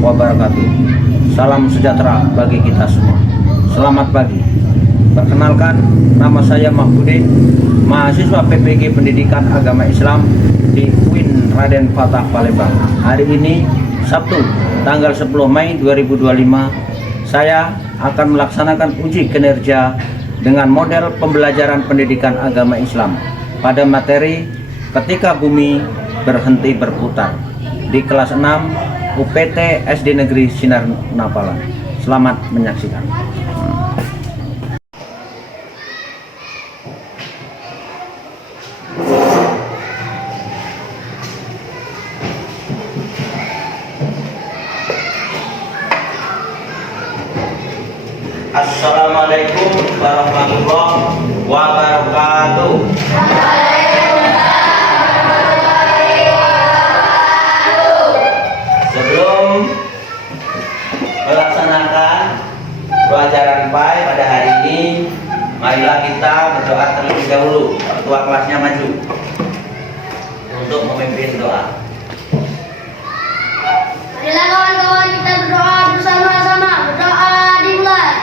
wabarakatuh. Salam sejahtera bagi kita semua. Selamat pagi. Perkenalkan, nama saya Mahfudin, mahasiswa PPG Pendidikan Agama Islam di UIN Raden Fatah Palembang. Hari ini Sabtu tanggal 10 Mei 2025, saya akan melaksanakan uji kinerja dengan model pembelajaran pendidikan agama Islam pada materi ketika bumi berhenti berputar di kelas 6 UPT SD Negeri Sinar Napalan. Selamat menyaksikan. Assalamualaikum warahmatullahi wabarakatuh. Sebelum melaksanakan pelajaran PAI pada hari ini, marilah kita berdoa terlebih dahulu. Ketua kelasnya maju untuk memimpin doa. Marilah kawan-kawan kita berdoa bersama-sama. Berdoa dimulai.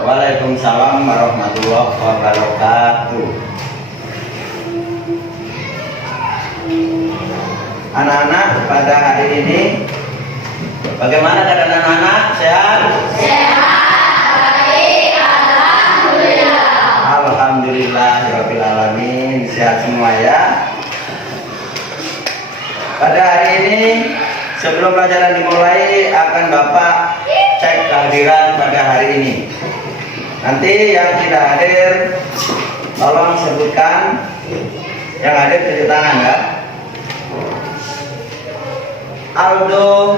Waalaikumsalam warahmatullahi wabarakatuh. Anak-anak, pada hari ini bagaimana keadaan anak-anak? Sehat? Sehat, baik, alhamdulillah. Alhamdulillahirabbil alamin. Sehat semua ya. Pada hari ini sebelum pelajaran dimulai akan Bapak cek kehadiran pada hari ini. Nanti yang tidak hadir tolong sebutkan, yang hadir tunjuk tangan ya. Aldo,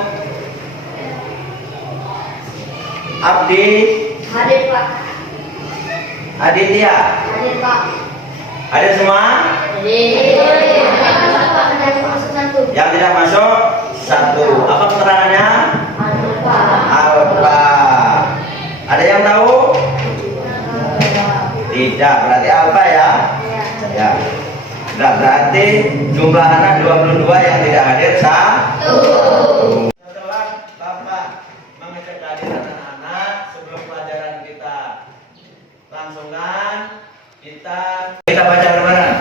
Abdi, Hadir Pak. Aditya, Hadir Pak. hadir semua? Hadir. Ada masuk satu. Yang tidak masuk satu. Apa keterangannya? Hadir Pak. Alfa. Ada yang tahu? Tidak, berarti alfa ya? Ya. Nah, berarti jumlah anak 22 yang tidak hadir satu. Setelah Bapak mengecek kehadiran anak-anak, sebelum pelajaran kita langsungkan, kita baca bareng-bareng.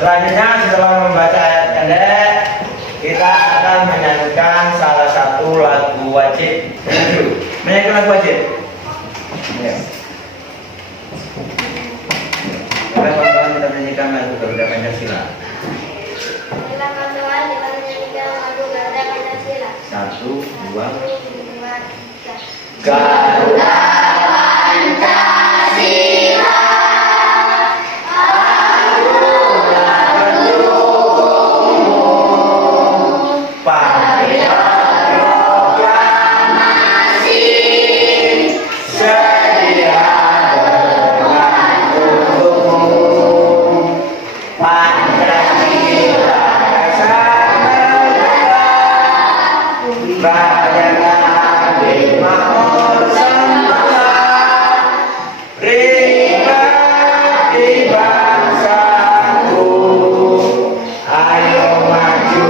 Selanjutnya setelah membaca ayat pendek, kita akan menyanyikan salah satu lagu wajib. Menyanyikan lagu wajib. Ya. Mari kawan-kawan kita menyanyikan lagu Garuda Pancasila. Marilah kawan-kawan kita menyanyikan lagu Garuda Pancasila. Satu, dua. 1, 2, 3. Garuda Pancasila, Patriot Proklamasi, sedia dengan untukmu. Pancasila dasar negara, Raja Nabi Makmur Sempurna, pribadi bangsaku. Ayo maju,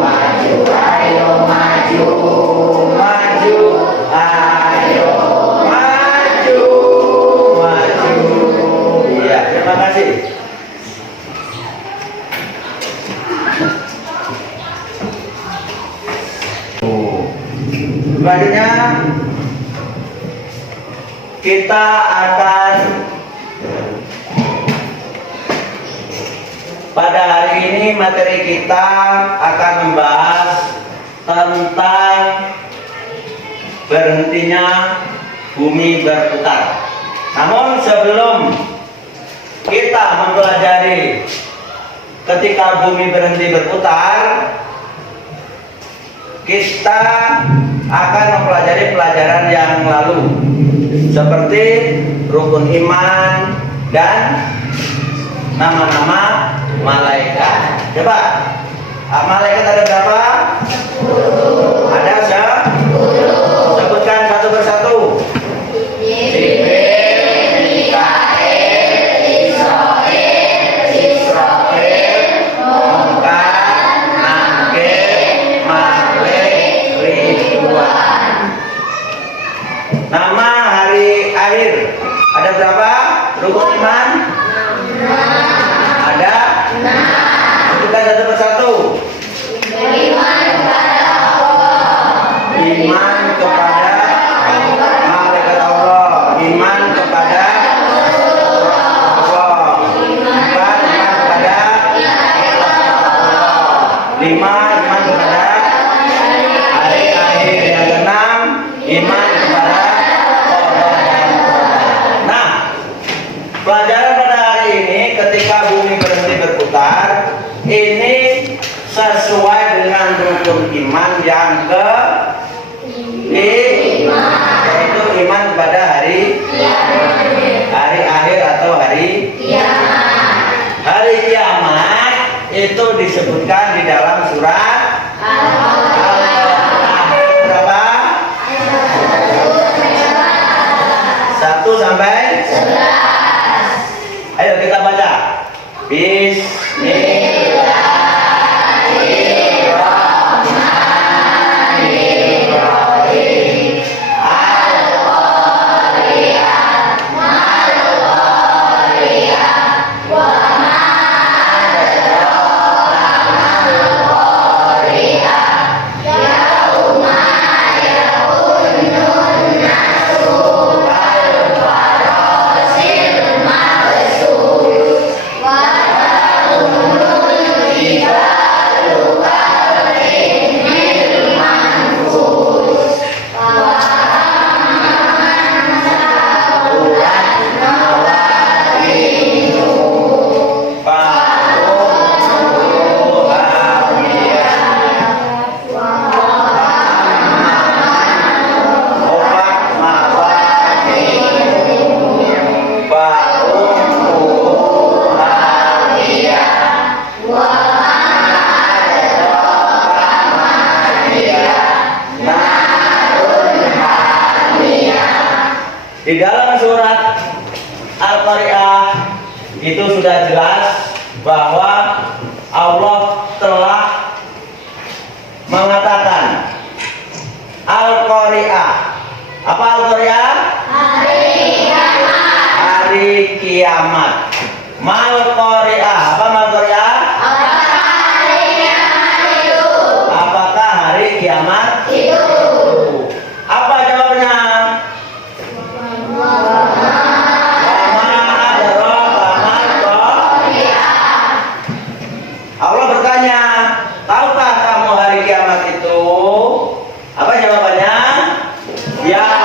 maju, ayo maju, maju, ayo maju, maju. Iya, terima kasih. Selanjutnya kita akan pada hari ini materi kita akan membahas tentang berhentinya bumi berputar. Namun sebelum kita mempelajari ketika bumi berhenti berputar, kita akan mempelajari pelajaran yang lalu seperti rukun iman dan nama-nama malaikat. Coba, malaikat ada berapa? Ada 10. Sebutkan satu persatu. Jibril, Mikail, Israfil, Munkar, Nakir, Malik, Ridwan. Nama hari akhir ada berapa? Rukun iman? Ada? Sebutkan satu persatu. Iman kepada malaikat Allah, iman kepada Allah, iman kepada Allah. 5, iman kepada hari akhir. Yang keenam, iman kepada Allah. Nah, pelajaran pada hari ini ketika bumi berhenti berputar ini sesuai dengan rukun iman yang yaitu iman kepada hari akhir atau hari kiamat. Itu disebutkan di dalam surat Al-Baqarah berapa? 1 sampai 11. Ayo kita baca. Bismillahirrahmanirrahim. Al-Qari'ah, mal-Qari'ah, wa ma adraka mal-Qari'ah, yauma yakunun nasu kal-farasil mabsus, wa takunul jibalu kal-ihnil manfus, wa saqulat mawazinu, fa'ummuhu hawiyah, obat mawazinu, fa'ummuhu hawiyah, wa ma adraka ma hiya, narun hamiyah. Di dalam surat Al-Qari'ah itu sudah jelas bahwa Allah telah mengatakan Al-Qari'ah. Apa Al-Qari'ah? Hari kiamat. Mal-Qari'ah. Apa Mal-Qari'ah? Apakah hari kiamat? Apa jawabannya? Wama adraka mal-Qari'ah. Allah bertanya, tahukah kamu hari kiamat itu? Apa jawabannya? Ya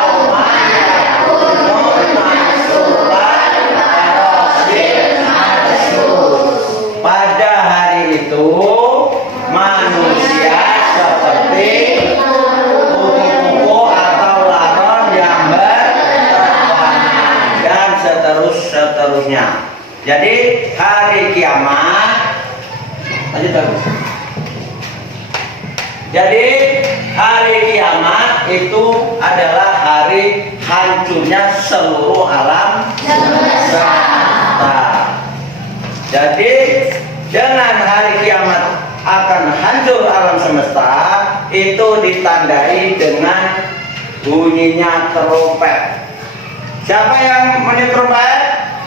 seterusnya. Jadi hari kiamat, lanjut terus. Jadi hari kiamat itu adalah hari hancurnya seluruh alam semesta. Jadi dengan hari kiamat akan hancur alam semesta itu ditandai dengan bunyinya trompet. Siapa yang meniup trompet?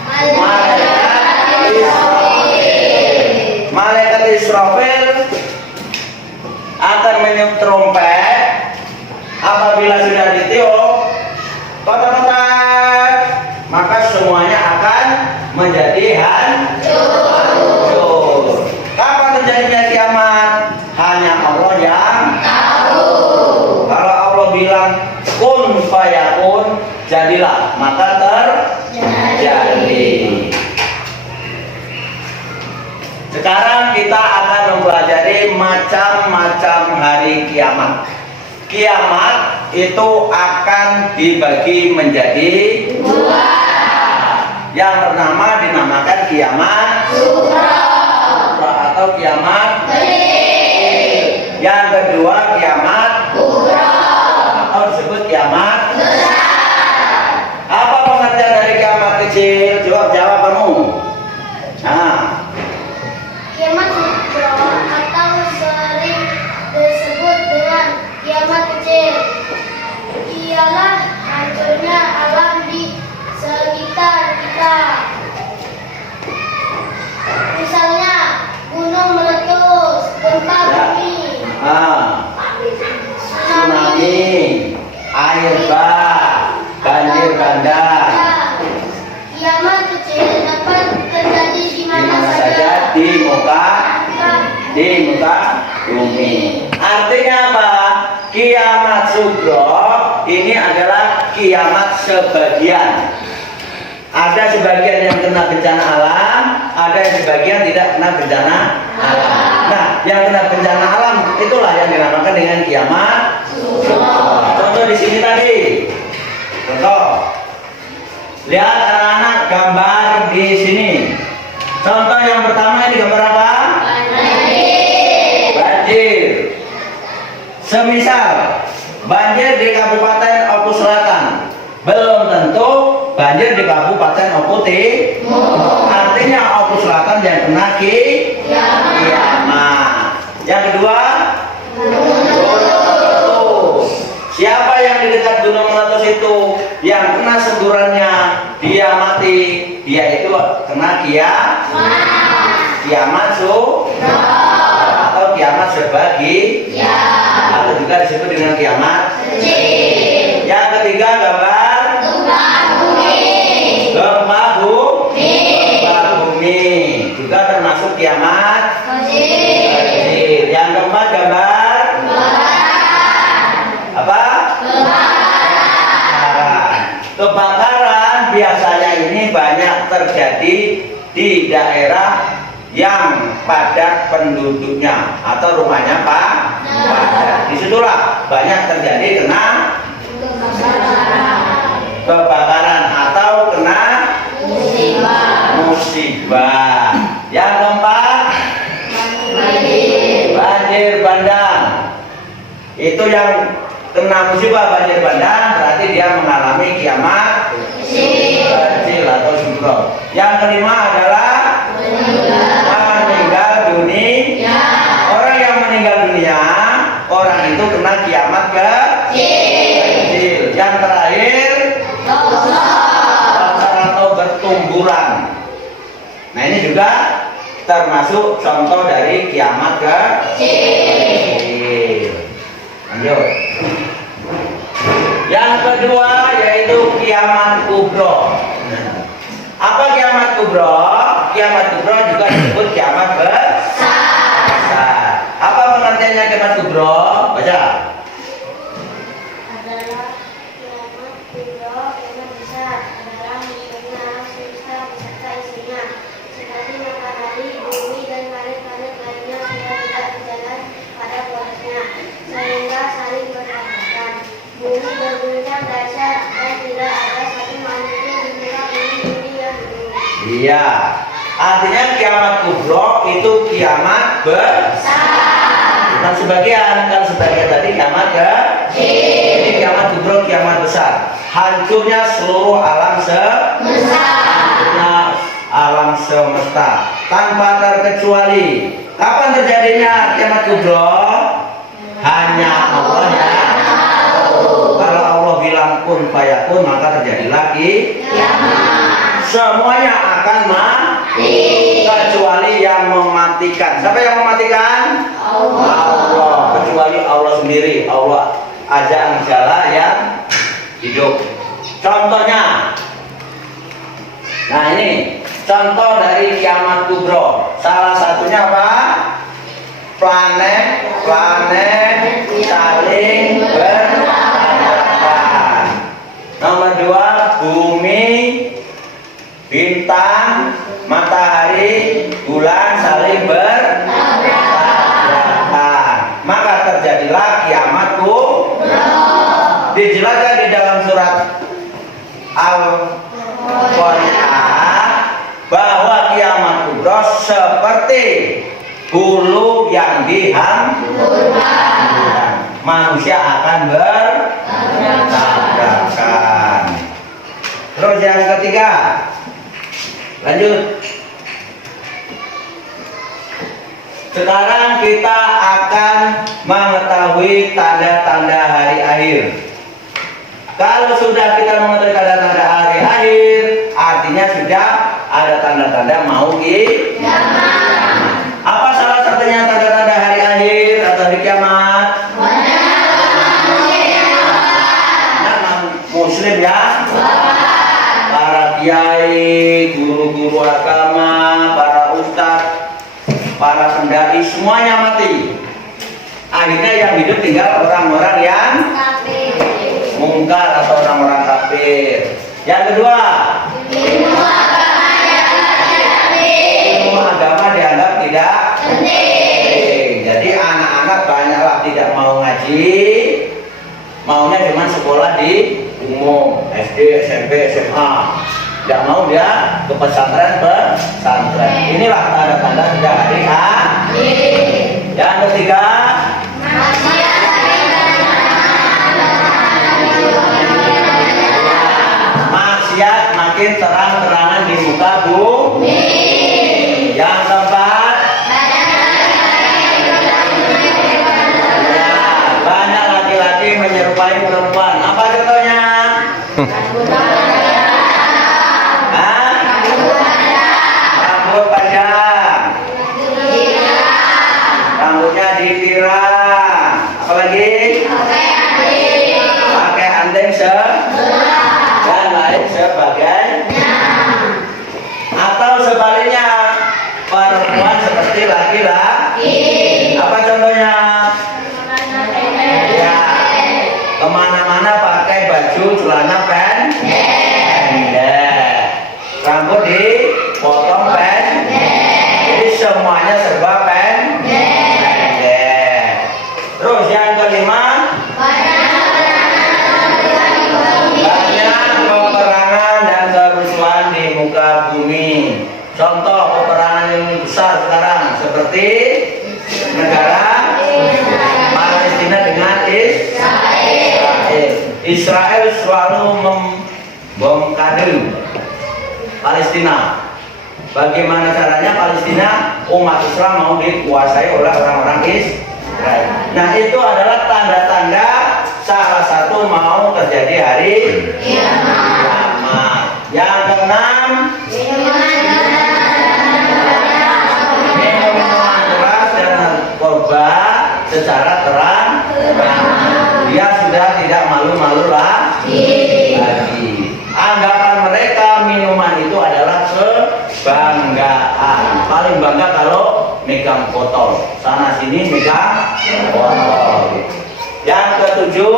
Malaikat Israfil. Malaikat Israfil akan meniup trompet. Apabila sudah ditiup, totot, maka semuanya akan menjadi hancur. Kapan terjadinya kiamat? Hanya Allah yang tahu. Kalau Allah bilang kun fayakun, jadilah, maka terjadi. Sekarang kita akan mempelajari macam-macam hari kiamat. Kiamat itu akan dibagi menjadi dua. Yang pertama dinamakan kiamat sughra atau kiamat kecil. Yang kedua kiamat kubra atau disebut kiamat besar. Apa pengertian dari kiamat kecil? Jawab kamu. Nah, Kiamat sughra atau sering disebut dengan kiamat kecil ialah hancurnya alam di sekitar kita. Misalnya gunung meletus, gempa bumi, tsunami, air bah, banjir bandang. Kiamat kecil dapat terjadi di mana saja di muka bumi. Artinya apa? Kiamat sughra ini adalah kiamat sebagian. Ada sebagian yang kena bencana alam, ada yang sebagian tidak kena bencana alam. Nah, yang kena bencana alam itulah yang dinamakan dengan kiamat sughra. Contoh di sini tadi. Contoh. Lihat anak-anak gambar di sini. Contoh yang pertama ini gambar apa? Banjir. Semisal banjir di Kabupaten Oku Selatan, belum tentu banjir di Kabupaten Oku Timur. Artinya Oku Selatan yang kena kiamat. Yang kedua, gunung meletus. Siapa yang di dekat gunung meletus itu yang kena semburannya dia mati, dia itu kena kiamat sughra atau kiamat sebagian atau juga disebut dengan kiamat kecil. Yang ketiga gambar gempa bumi juga termasuk kiamat kecil. Yang keempat gambar apa? Kebakaran biasanya ini banyak terjadi di daerah yang padat penduduknya atau rumahnya padat. Disitulah banyak terjadi kena kebakaran atau kena musibah. Yang keempat banjir bandang. Itu yang kena musibah banjir bandang berarti dia mengalami kiamat kecil atau sughra. Yang kelima adalah meninggal dunia. Orang yang meninggal dunia, orang itu kena kiamat kecil. Yang terakhir atau bertumburan. Nah ini juga termasuk contoh dari kiamat kecil. Lanjut. Yang kedua yaitu kiamat kubra. Apa kiamat kubra? Kiamat kubra juga disebut kiamat besar. Apa pengertiannya kiamat kubra? Baca. Adalah kiamat kubra, kiamat besar adalah hancurnya alam semesta beserta isinya, seperti matahari, bumi dan planet-planet lainnya sudah tidak berjalan pada porosnya, sehingga saling bertabrakan. Bumi berguncang dahsyat dan tidak ada satu makhluk di muka bumi yang Iya. Artinya kiamat kubro itu kiamat besar. Kan sebagian tadi kiamat ini kiamat kubro, kiamat besar. Hancurnya seluruh alam semesta. Hancurnya alam semesta tanpa terkecuali. Kapan terjadinya kiamat kubro? Hanya Allah yang tahu. Kalau Allah bilang kun fayakun, maka terjadi lagi kiamat. Semuanya akan mati kecuali yang mematikan. Siapa yang mematikan? Allah. Kecuali Allah sendiri. Allah aja jala yang hidup. Contohnya, nah ini contoh dari kiamat kubro. Salah satunya apa? Planet saling bertabrakan. Nomor 2, bumi, bintang, matahari, bulan saling bertabrakan. Maka terjadilah kiamat kubro. Dijelaskan di dalam surat Al-Qari'ah bahwa kiamat kubro seperti hulu yang dihancurkan. Manusia akan bertabrakan. Terus yang ketiga, lanjut. Sekarang kita akan mengetahui tanda-tanda hari akhir. Kalau sudah kita mengetahui tanda-tanda hari akhir, artinya sudah ada tanda-tanda mau kiamat. Apa salah satunya tanda-tanda hari akhir atau hari kiamat? Muslim ya, para kiai, guru-guru agama, para ustadz, para pendai, semuanya mati. Akhirnya yang hidup tinggal orang-orang yang mungkar atau orang-orang kafir. Yang kedua, ilmu agama dianggap tidak penting. Jadi anak-anak banyaklah tidak mau ngaji, maunya cuma sekolah di umum, SD, SMP, SMA. Tidak mau dia ke pesantren. Inilah tanda-tanda sudah hari akhir. Yang ketiga, maksiat makin terang-terangan di muka bumi. Yang keempat, banyak laki-laki menyerupai perempuan. Apa contohnya? Rambut panjang, rambutnya dipirang, apalagi pakai anting dan lain sebagainya. Atau sebaliknya, perempuan seperti laki-laki. Apa contohnya? Ya, kemana-mana pakai baju celana pendek, rambut dipotong pendek, jadi semuanya serba pendek. Terus yang kelima, banyak peperangan dan kerusuhan di muka bumi. Contoh peperangan yang besar sekarang seperti negara Palestina dengan Israel selalu membombardir Palestina. Bagaimana caranya Palestina, umat Islam mau dikuasai oleh orang-orang Israel. Nah, itu adalah tanda-tanda salah satu mau terjadi hari kiamat. Yang keenam, minuman keras dan narkoba secara terang. Dia sudah tidak malu-malu lagi. Anggapan mereka minuman itu adalah kebanggaan. Paling bangga kalau megang botol. Sana sini megang botol. Yang ketujuh,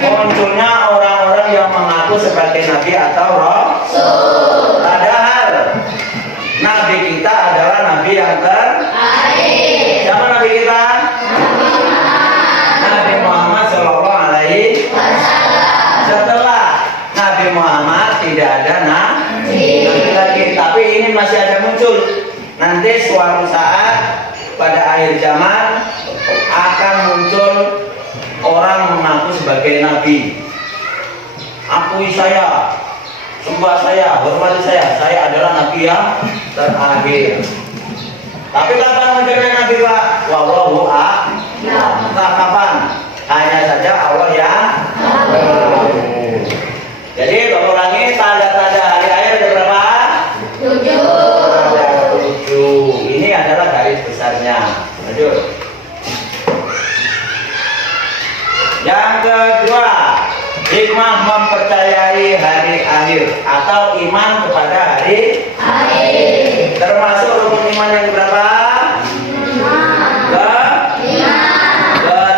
munculnya orang-orang yang mengaku sebagai nabi atau rasul. Padahal nabi kita adalah nabi yang terbaik. Siapa nabi kita? Nabi Muhammad Sallallahu Alaihi Wasallam. nanti suatu saat pada akhir zaman akan muncul orang mengaku sebagai nabi. Akui saya, sembah saya, hormati saya adalah nabi yang terakhir. Tapi kapan munculnya nabi, Pak? Wallahu a'lam. Entah kapan, hanya saja Allah yang tahu. Jadi Bapak ulangi, tanda-tanda hari akhir ada berapa? 7. Ada 7. Ini adalah garis besarnya. Lanjut. Yang kedua, hikmah mempercayai hari akhir atau iman kepada hari akhir. Termasuk rukun iman yang berapa?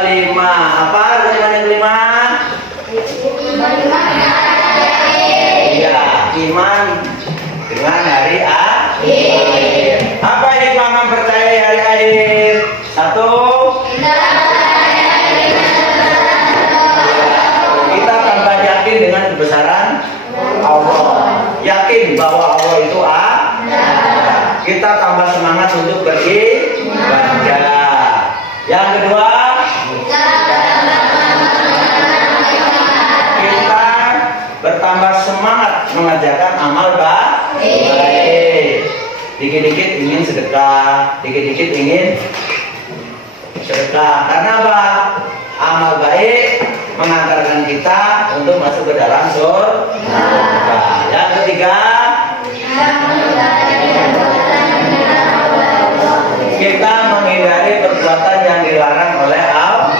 Kelima. Apa rukun iman yang kelima? Iya, iman dengan hari akhir. Apa hikmah mempercayai hari akhir? 1. Kita tambah yakin dengan kebesaran Allah. Yakin bahwa Allah itu ada. Kita tambah semangat untuk beribadah. Yang kedua, kita bertambah semangat mengerjakan amal baik. Dikit-dikit ingin sedekah, dikit-dikit ingin sedekah. Karena apa? Amal baik mengantarkan kita untuk masuk ke dalam surga. Yang ketiga, kita menghindari perbuatan yang dilarang oleh Allah.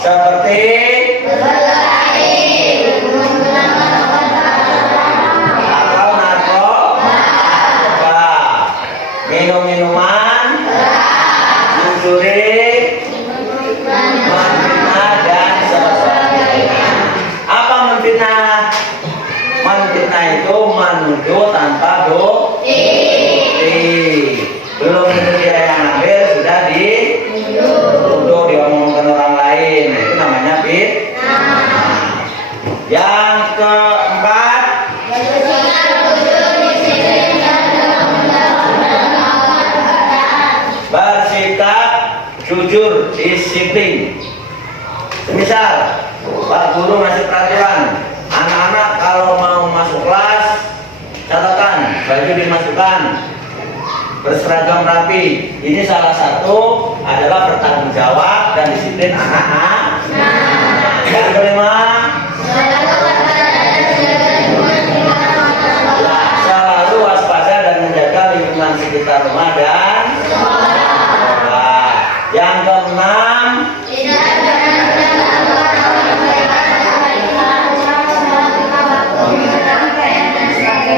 Seperti atau narkoba, minum-minuman, mencuri, menfitnah dan sebagainya. Apa menfitnah? Menfitnah itu menuduh tanpa bukti. Belum itu dia yang ambil sudah dituduh, diomongkan orang lain. Itu namanya fitnah. Yang keempat, bersikap jujur, disiplin. Misal, Pak Guru ngasih peraturan, anak-anak kalau mau masuk kelas, catatan, baju dimasukkan, berseragam rapi. Ini salah satu adalah bertanggung jawab dan disiplin anak-anak. Yang kelima, selalu waspada dan menjaga lingkungan sekitar rumah dan sekolah. Yang keenam,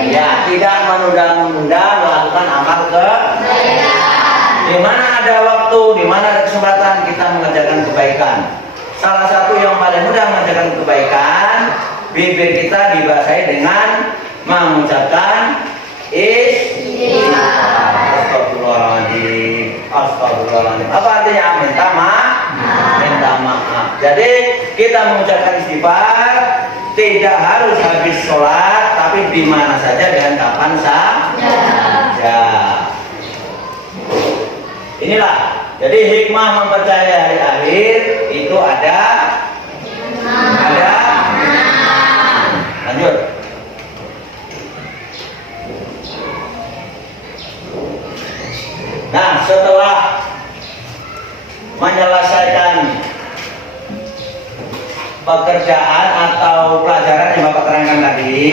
ya, tidak menunda-nunda melakukan amal di mana ada waktu, di mana ada kesempatan kita mengerjakan kebaikan. Salah satu yang paling mudah mengerjakan kebaikan, bibir kita dibasahi dengan mengucapkan Astagfirullahaladzim. Astagfirullahaladzim. Apa artinya? Minta maaf. Minta maaf. Jadi kita mengucapkan istighfar tidak harus habis sholat, tapi di mana saja dan kapan saja. Inilah. Jadi hikmah mempercayai hari akhir itu ada. Lanjut. Nah, setelah menyelesaikan pekerjaan atau pelajaran yang Bapak terangkan tadi,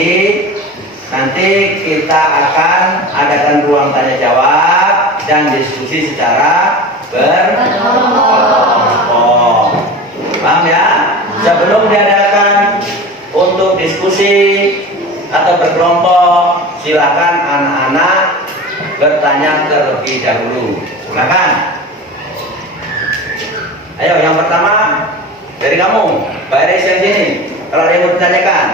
nanti kita akan adakan ruang tanya jawab dan diskusi secara berkelompok. Paham ya? Sebelum diadakan untuk diskusi atau berkelompok, silakan anak-anak bertanya terlebih dahulu. Silakan. Ayo, yang pertama dari kamu, baris yang sini. Kalau ada yang mau ditanyakan.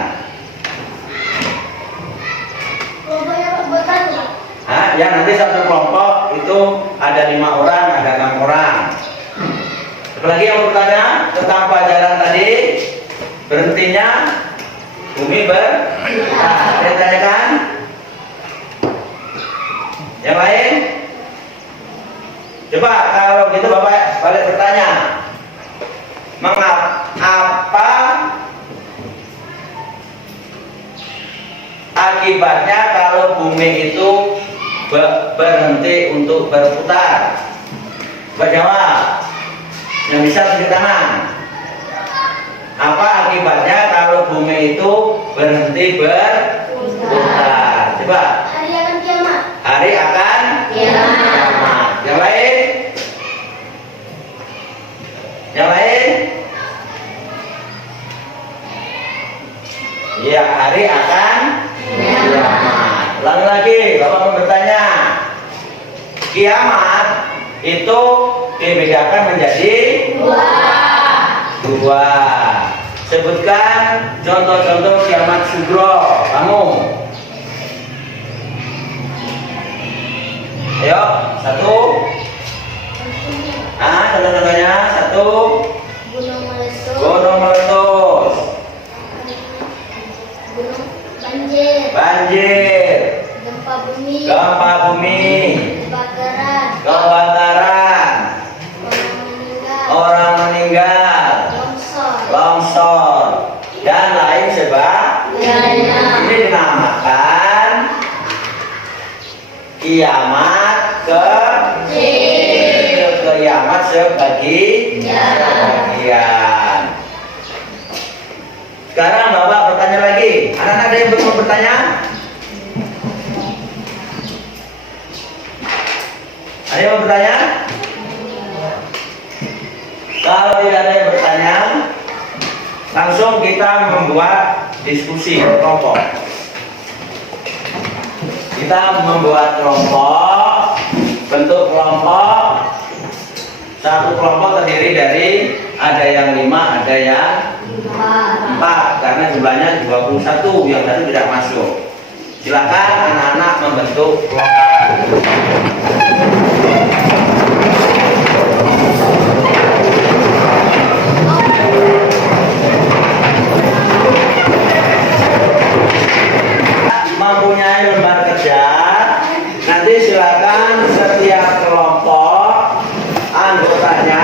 Ya nanti satu kelompok itu ada 5 orang, ada 6 orang. Apalagi yang mau bertanya tentang pelajaran tadi, berhentinya bumi bertanyakan. Yang lain? Coba kalau gitu Bapak balik bertanya. Mengapa akibatnya kalau bumi itu berhenti untuk berputar? Berjawab. Yang bisa tunjuk tangan. Apa akibatnya kalau bumi itu berhenti berputar? Coba. Hari akan kiamat. Hari akan kiamat. Yang lain? Yang lain? Ya, hari akan kiamat. Ulangi lagi, Bapak mau bertanya. Kiamat itu dibedakan menjadi dua. Sebutkan contoh-contoh kiamat sugro. Kamu. Ayo, satu. Contoh-contohnya satu. Gunung meletus. Gunung meletus. Gunung banjir. Banjir. Gempa bumi. Gempa bumi. Kebakaran. Kebakaran. Orang meninggal. Orang meninggal. Longsor. Longsor. Dan lain sebagainya. Ini dinamakan kiamat kiamat sebagian. Sekarang Bapak bertanya lagi. Anak-anak ada yang belum bertanya? Ada yang mau bertanya? Kalau tidak ada yang bertanya, langsung kita membuat diskusi kelompok. Kita membuat kelompok, bentuk kelompok. Satu kelompok terdiri dari ada yang 5, ada yang 4, karena jumlahnya 21, yang satu tidak masuk. Silakan anak-anak membentuk kelompok. Mempunyai lembar kerja, nanti silakan setiap kelompok anggotanya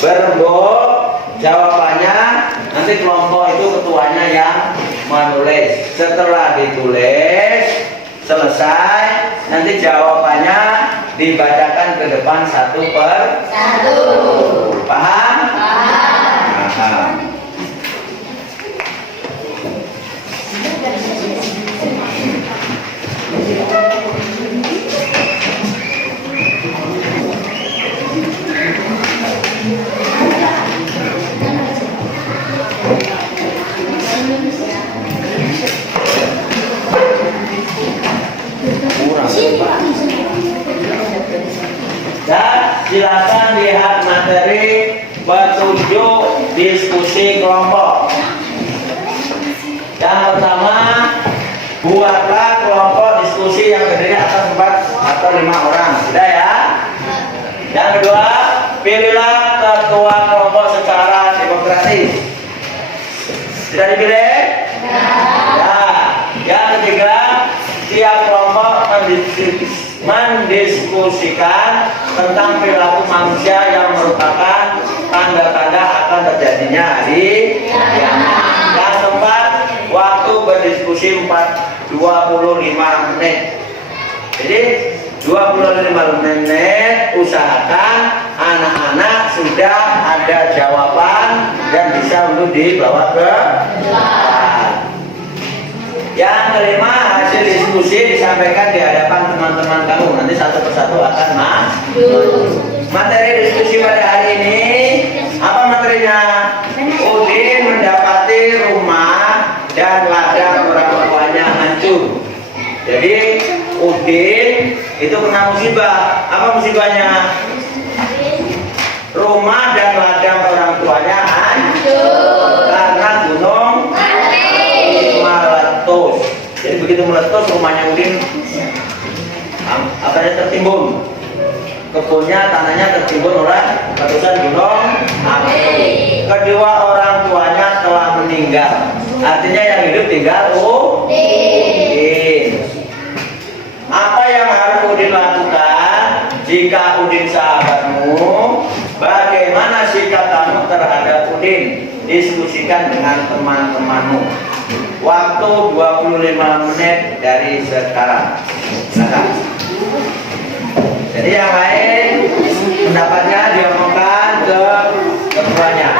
berembuk jawabannya. Nanti kelompok itu ketuanya yang menulis. Setelah ditulis selesai, nanti jawabannya dibacakan ke depan satu per satu. Paham? Paham. Dan silakan lihat materi petunjuk diskusi kelompok. Yang pertama, buatlah kelompok diskusi yang terdiri atas 4 atau 5 orang. Sudah ya? Yang kedua, pilihlah ketua kelompok secara demokratis. Sudah dipilih? Ya. Yang ketiga, tiap kelompok mendiskusikan tentang perilaku manusia yang merupakan tanda-tanda akan terjadinya hari kiamat. Yang keempat, waktu berdiskusi 25 menit. Jadi 25 menit, usahakan anak-anak sudah ada jawaban dan bisa untuk dibawa ke depan. Yang kelima, hasil diskusi disampaikan di hadapan teman-teman kamu. Nanti satu persatu akan masuk. Materi diskusi pada hari ini, apa materinya? Udin mendapati rumah dan ladang orang tuanya hancur. Jadi Udin itu kena musibah. Apa musibahnya? Rumah dan ladang orang tuanya hancur karena gunung meletus. Jadi begitu meletus, rumahnya Udin tertimbun, kebunnya, tanahnya tertimbun oleh letusan gunung api. Kedua orang tuanya telah meninggal. Artinya yang hidup tinggal Udin. Udin sahabatmu, bagaimana sikap kamu terhadap Udin? Diskusikan dengan teman-temanmu. Waktu 25 menit dari sekarang. Silakan. Jadi yang lain pendapatnya diomongkan ke ketuanya.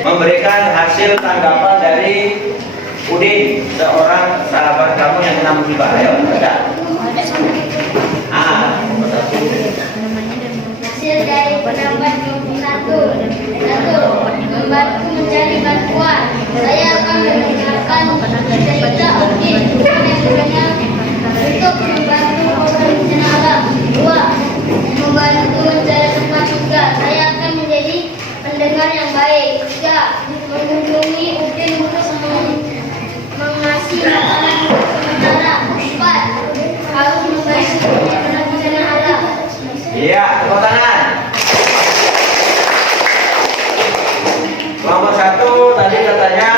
Memberikan hasil tanggapan dari Udin, seorang sahabat kamu yang kena musibah. Ayo, ada. Hasil dari pendapat 21. 1. Membantu mencari bantuan. Saya akan mendengarkan cerita Udin untuk membantu korban bencana alam. 2. Membantu mencari tempat tinggal. Saya akan menjadi pendengar yang baik. 3. Mengunjungi Udin untuk mengasih makanan untuk sementara. 4. Harus membantu bencana alam. Iya, tepuk tangan. Kelompok 1 tadi katanya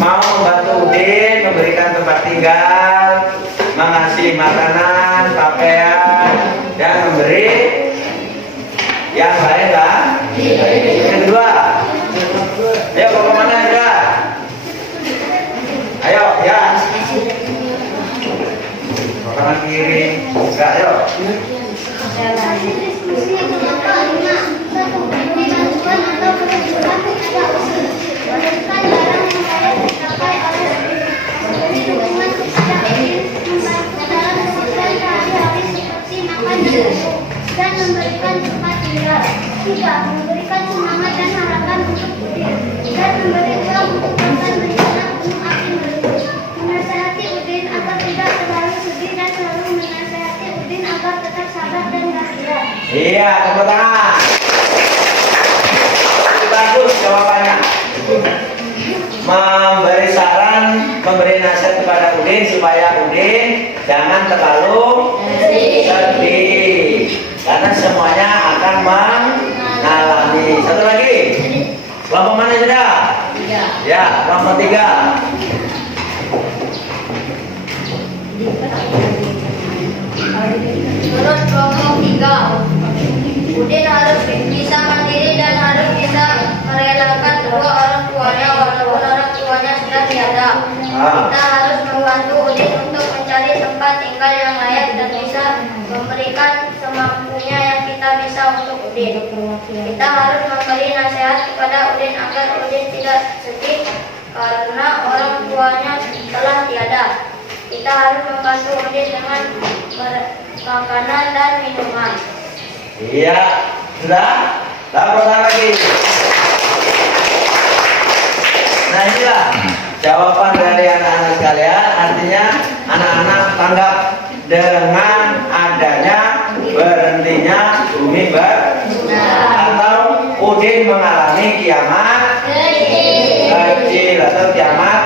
mau membantu Udin, memberikan tempat tinggal, mengasih makanan, pakaian, dan memberi yang baik lah. Yang kedua, ayo ke mana ya? Ayo ya. Kanan kiri, enggak ayo. Diskusi kelompok 5. 1. Memberi bantuan atau penunjukan kepada usul. Berikan barang yang layak dicapai oleh memberi dukungan kepada Udin, membantu dalam kebutuhan sehari-hari seperti makan dan minum, dan memberikan tempat tinggal. 3. Memberikan semangat dan harapan untuk Udin, dan memberi uang untuk korban bencana gunung api meletus. Menasihati Udin agar tidak terlalu sedih dan selalu menasihati Udin agar tetap sabar dan bersabar. Iya, tepuk tangan. Bagus jawabannya. Memberi saran, memberi nasihat kepada Udin supaya Udin jangan terlalu sedih, karena semuanya akan mengalami. Satu lagi, kelompok mana sudah? Ya, kelompok 3. Menurut kelompok 3, Udin harus bisa mandiri dan harus bisa merelakan kedua orang tuanya walaupun orang tuanya sudah tiada. Kita harus membantu Udin untuk mencari tempat tinggal yang layak dan bisa memberikan semampunya yang kita bisa untuk Udin. Kita harus memberi nasihat kepada Udin agar Udin tidak sedih karena orang tuanya telah tiada. Kita harus membantu Udin dengan makanan dan minuman. Iya, sudah? Laporkan lagi. Nah inilah jawaban dari anak-anak sekalian. Artinya anak-anak tanggap dengan adanya berhentinya bumi atau Udin mengalami kiamat kecil atau kiamat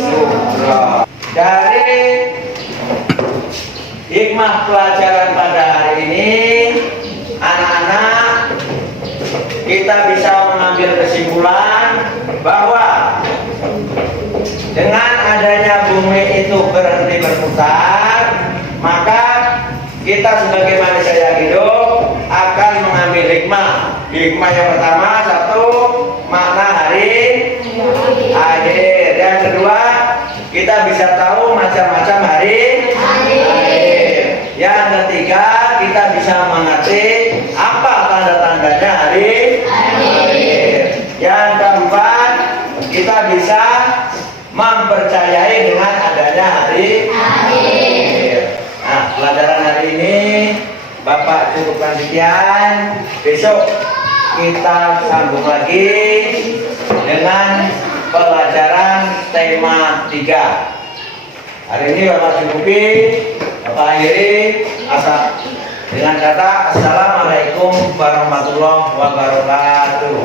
sughra. Dari hikmah pelajaran pada hari ini, anak-anak, kita bisa mengambil kesimpulan bahwa dengan adanya bumi itu berhenti berputar, maka kita sebagai manusia yang hidup akan mengambil hikmah. Hikmah yang pertama, satu, makna hari akhir. Yang kedua, kita bisa tahu macam-macam hari akhir. Yang ketiga, kita bisa mengerti apa tanda-tandanya hari akhir. Yang keempat, kita bisa mempercayai dengan adanya hari akhir. Nah, pelajaran hari ini Bapak cukupkan sekian. Besok kita sambung lagi dengan pelajaran tema 3. Hari ini Bapak cukupi, Bapak akhiri dengan kata Assalamualaikum warahmatullahi wabarakatuh.